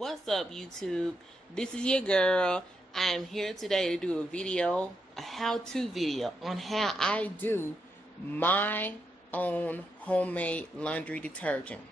What's up, YouTube? This is your girl. I am here today to do a how-to video on how I do my own homemade laundry detergent.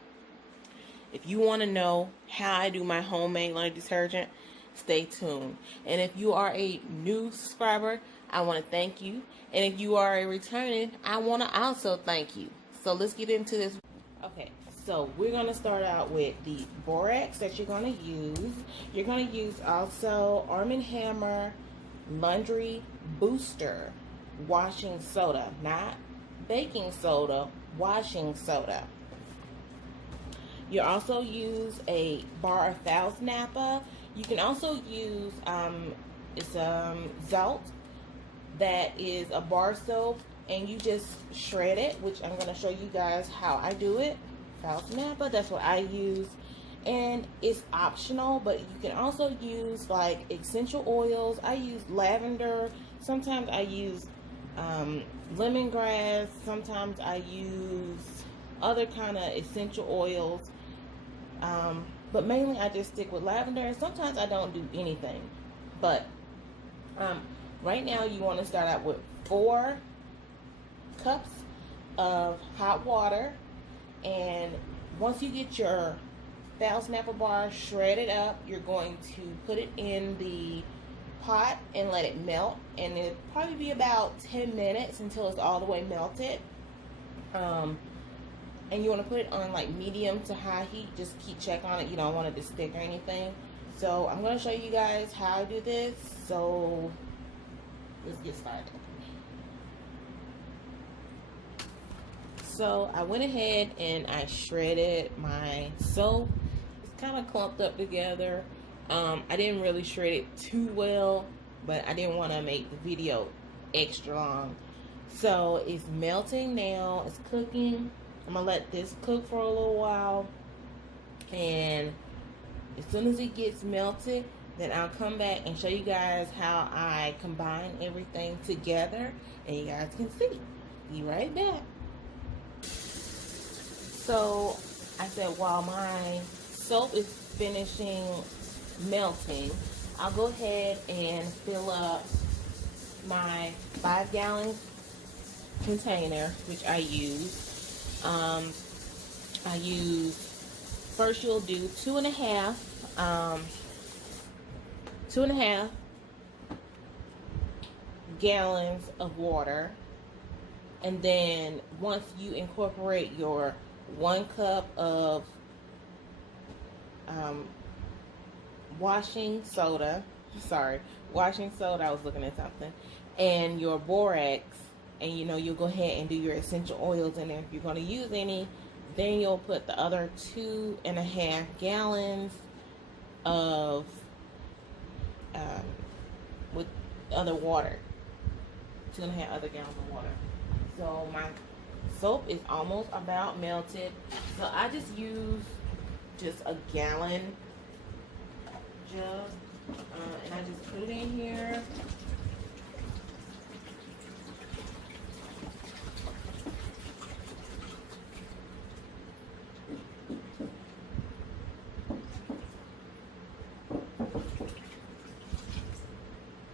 If you want to know how I do my homemade laundry detergent, stay tuned. And if you are a new subscriber, I want to thank you. And if you are a returning, I want to also thank you. So let's get into this. Okay, so we're going to start out with the borax that you're going to use. You're going to use also Arm & Hammer Laundry Booster washing soda, not baking soda, washing soda. You also use a bar of fels-naptha. You can also use Zalt, that is a bar soap, and you just shred it, which I'm going to show you guys how I do it. Fels-naptha, that's what I use, and it's optional, but you can also use like essential oils. I use lavender, sometimes I use lemongrass, sometimes I use other kind of essential oils, but mainly I just stick with lavender, and sometimes I don't do anything. But right now you want to start out with 4 cups of hot water, and once you get your fels-naptha bar shredded up, you're going to put it in the pot and let it melt, and it'll probably be about 10 minutes until it's all the way melted. And you want to put it on like medium to high heat. Just keep check on it. You don't want it to stick or anything. So I'm going to show you guys how I do this. So let's get started. So I went ahead and I shredded my soap. It's kind of clumped up together. I didn't really shred it too well, but I didn't want to make the video extra long. So it's melting now. It's cooking. I'm going to let this cook for a little while, and as soon as it gets melted, then I'll come back and show you guys how I combine everything together, and you guys can see. Be right back. So I said while my soap is finishing melting, I'll go ahead and fill up my 5-gallon container, which I use. First you'll do 2.5 gallons of water, and then once you incorporate your 1 cup of washing soda, I was looking at something, and your borax, and you'll go ahead and do your essential oils in there if you're going to use any. Then you'll put the other 2.5 gallons of with other water, 2.5 other gallons of water. So my soap is almost about melted, so I just use just a gallon jug, and I just put it in here.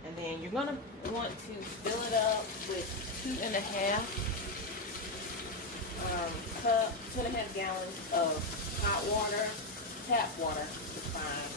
And then you're going to want to fill it up with 2.5 gallons of hot water. Tap water is fine.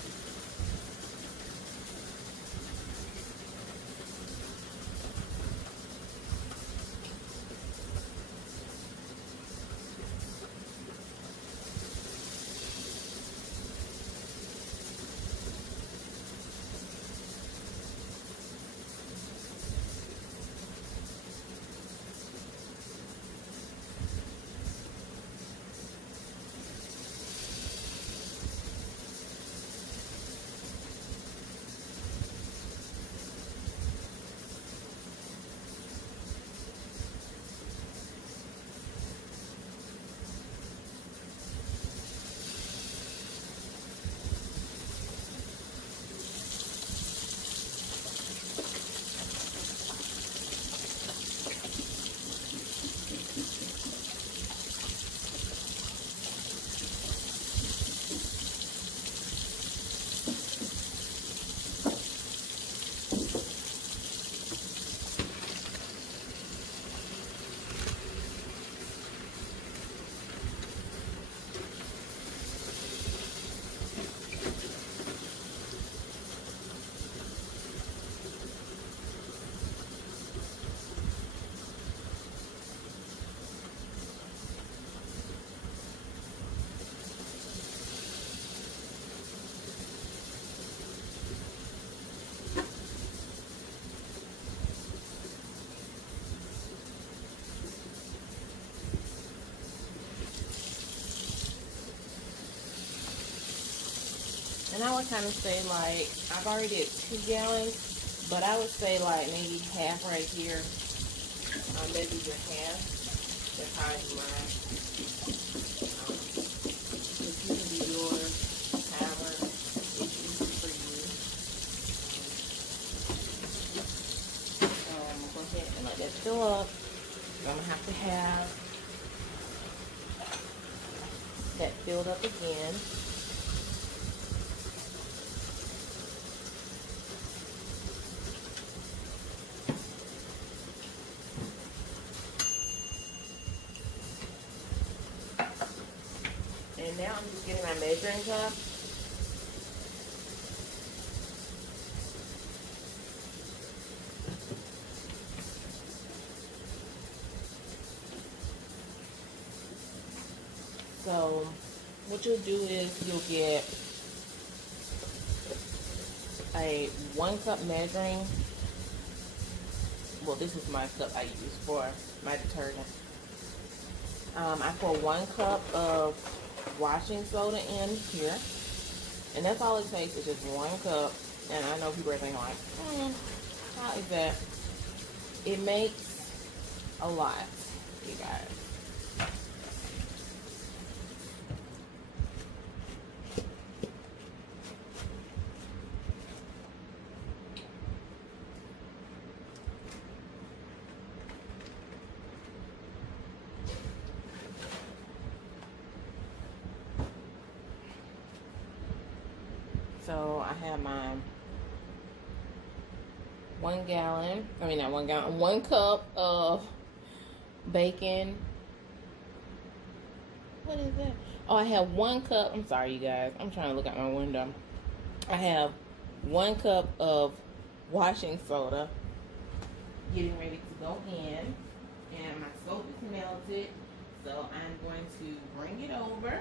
And I would kind of say, like, I've already did 2 gallons, but I would say like maybe half right here. Maybe even half. That's how I do mine. This can be yours, however it's easy for you. I'm gonna go ahead and let that fill up. I'm gonna have to have that filled up again. And now I'm just getting my measuring cup. So what you'll do is you'll get a 1 cup measuring. Well, this is my cup I use for my detergent. I pour 1 cup of washing soda in here, and that's all it takes is just 1 cup. And I know people are thinking like, how is that? It makes a lot, you guys. So I have my 1 gallon, I mean not 1 gallon, 1 cup of bacon. What is that? Oh, I have 1 cup, I'm sorry you guys, I'm trying to look out my window. I have 1 cup of washing soda getting ready to go in, and my soap is melted, so I'm going to bring it over.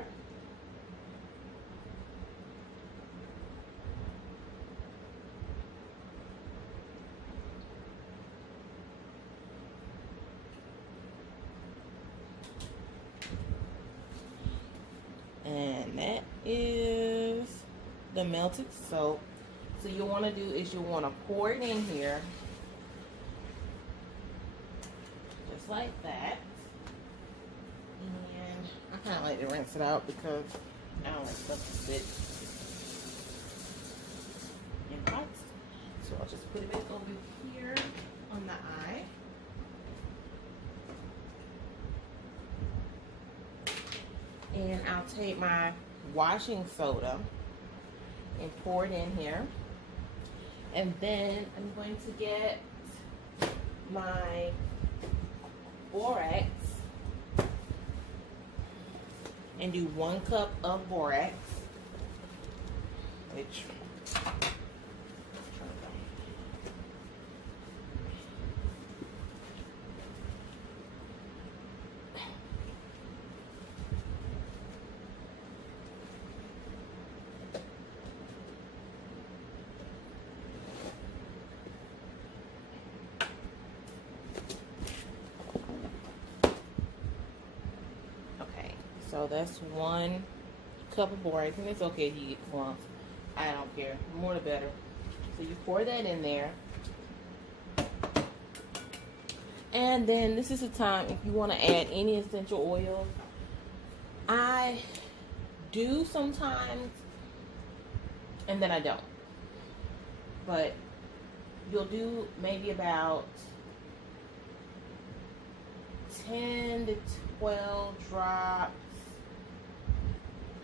And that is the melted soap. So you'll want to do is you'll want to pour it in here. Just like that. And I kind of like to rinse it out because I don't like stuff to sit in pots. So I'll just put it back over here on the eye. And I'll take my washing soda and pour it in here. And then I'm going to get my borax and do 1 cup of borax, which so that's 1 cup of borax, and it's okay if you get clumps. I don't care. The more the better. So you pour that in there. And then this is the time if you want to add any essential oils. I do sometimes, and then I don't. But you'll do maybe about 10 to 12 drops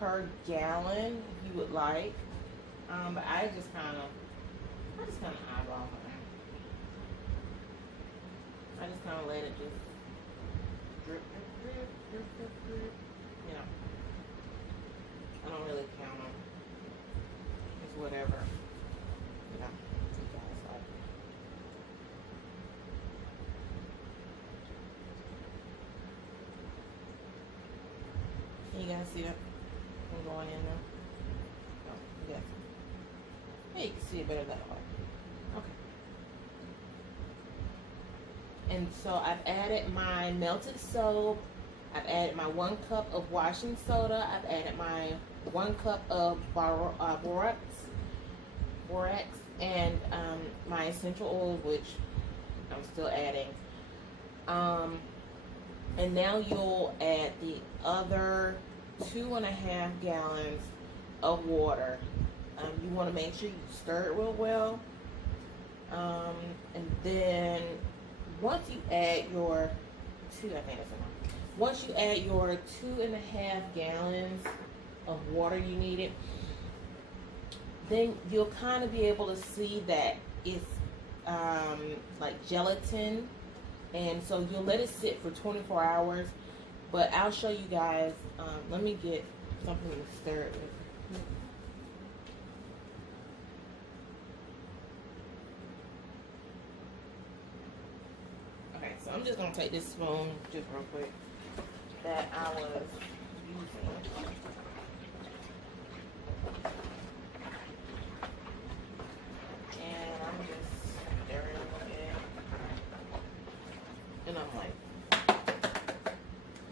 per gallon if you would like. But I just kind of eyeball it. I just kind of let it just drip, drip, drip, drip, drip, drip. You know, I don't really count them. It's whatever. You know, you guys like. You guys see that? I'm going in there. Oh, yes. Hey, you can see it better that way. Okay. And so I've added my melted soap I've added my 1 cup of washing soda. I've added my 1 cup of borax, and my essential oils, which I'm still adding. And now you'll add the other 2.5 gallons of water. You want to make sure you stir it real well. And then once you add your once you add your 2.5 gallons of water you needed, then you'll kind of be able to see that it's like gelatin, and so you'll let it sit for 24 hours. But I'll show you guys. Let me get something to stir it with. Okay, so I'm just gonna take this spoon just real quick that I was using. And I'm just stirring it. And I'm like,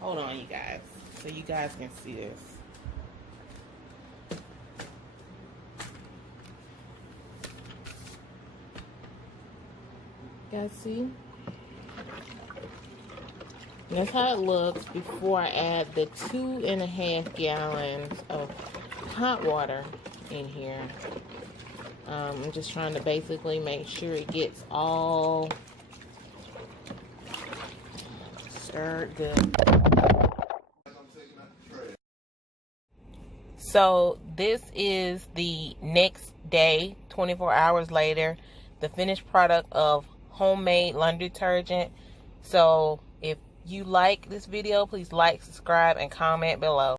hold on, you guys, so you guys can see this. You guys see? That's how it looks before I add the 2.5 gallons of hot water in here. I'm just trying to basically make sure it gets all stirred good. So this is the next day, 24 hours later, the finished product of homemade laundry detergent. So if you like this video, please like, subscribe, and comment below.